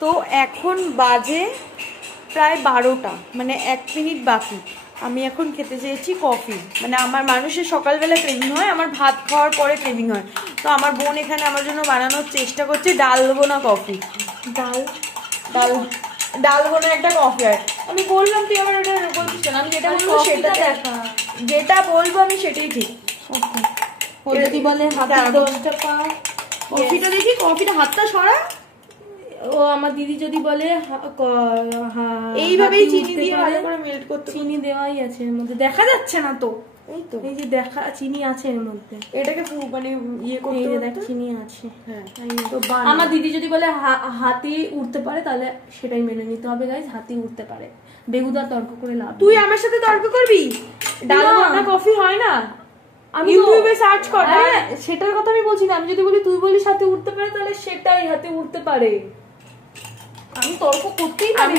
তো এখন বাজে প্রায় 12টা, মানে 1 মিনিট বাকি। আমি এখন খেতে চেয়েছি কফি। মানে আমার মানুষের সকালবেলা ক্রেভিং হয়, আমার ভাত খাওয়ার পরে ক্রেভিং হয়। তো আমার বোন এখানে আমার জন্য বানানোর চেষ্টা করছে ডালগোনা কফি। ডালগোনা একটা কফি হয়। আমি বললাম তুই আমার ওটা বলছিস কেন? আমি যেটা বলবো সেটা দেখা, যেটা বলবো আমি সেটাই ঠিক। ও যদি বলে হাতে 10 টাকা কফিটা দেখি, কফিটা হাতটা সরা। ও আমার দিদি যদি বলে এইভাবেই চিনি দিয়ে ভালো করে মেল্ট করতে। চিনি দেওয়াই আছে এর মধ্যে, দেখা যাচ্ছে না তো। এই তো এই যে দেখা চিনি আছে এর মধ্যে, এটাকে মানে ইয়ে করতে, এই যে দেখ চিনি আছে। হ্যাঁ তো আমার দিদি যদি বলে হাতি উঠতে পারে তাহলে সেটাই মেনে নিতে হবে গাইস। হাতি উঠতে পারে, বেগুদা তর্ক করে লাভ। তুই আমার সাথে তর্ক করবি? ডালগোনা কফি হয় না, আমি ইউটিউবে সার্চ কর। হ্যাঁ সেটার কথা আমি বলছি না, আমি যদি বলি তুই বলিস হাতে উঠতে পারে তাহলে সেটাই হাতে উঠতে পারে। আমি তর্ক করতেই পারি।